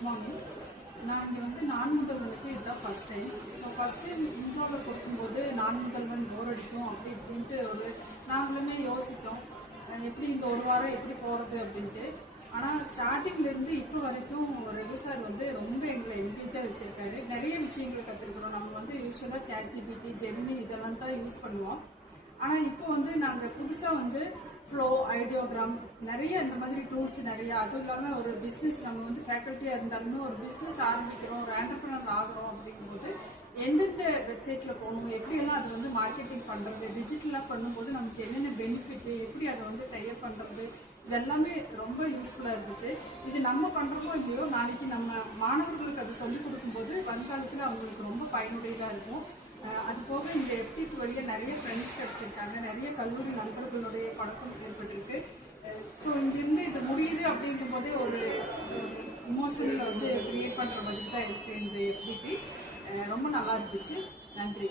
Good morning. நான் இங்கே வந்து நான் முதல்வனுக்கு இதுதான் first time. So first time இன்ட்ரோவில் கொடுக்கும்போது நான் முதல்வன் போர் அடிக்கும் அப்படி இப்படின்ட்டு நாங்களுமே யோசித்தோம், எப்படி இந்த ஒரு வாரம் எப்படி போகிறது அப்படின்ட்டு. ஆனால் ஸ்டார்டிங்லேருந்து இப்போ வரைக்கும் ரவி சார் வந்து ரொம்ப எங்களை என்கேஜாக வச்சுருக்காரு. நிறைய விஷயங்கள் கற்றுருக்குறோம். நம்ம வந்து யூஸ்வலாக ChatGPT, ஜெமினி இதெல்லாம் தான் யூஸ் பண்ணுவோம். ஆனால் இப்போ வந்து நாங்கள் புதுசாக வந்து ஃப்ளோ, ஐடியோகிராம், நிறைய இந்த மாதிரி டூல்ஸ் நிறைய. அதுவும் இல்லாமல் ஒரு பிஸ்னஸ், நம்ம வந்து ஃபேக்கல்ட்டியாக இருந்தாலுமே ஒரு பிஸ்னஸ் ஆரம்பிக்கிறோம், ஒரு ஆண்டர்பிரனர் ஆகிறோம் அப்படிங்கும்போது எந்தெந்த வெப்சைட்டில் போகணும், எப்படியெல்லாம் அது வந்து மார்க்கெட்டிங் பண்ணுறது, டிஜிட்டலாக பண்ணும்போது நமக்கு என்னென்ன பெனிஃபிட்டு, எப்படி அதை வந்து டைப் பண்ணுறது, இதெல்லாமே ரொம்ப யூஸ்ஃபுல்லாக இருந்துச்சு. இது நம்ம பண்ணுறோமோ இல்லையோ, நாளைக்கு நம்ம மாணவர்களுக்கு அதை சொல்லிக் கொடுக்கும்போது வருங்காலத்தில் அவங்களுக்கு ரொம்ப பயனுடையதாக இருக்கும். அது போக இந்த FTP வழியாக நிறைய ஃப்ரெண்ட்ஸ் கிடைச்சிருக்காங்க, நிறைய கல்லூரி நண்பர்களுடைய பழக்கம் ஏற்பட்டிருக்கு. ஸோ இங்கிருந்து இது முடியுது அப்படிங்கும் போதே ஒரு இமோஷனில் வந்து கிரியேட் பண்ணுற மாதிரி தான் இருக்குது இந்த FTP. ரொம்ப நல்லா இருந்துச்சு. நன்றி.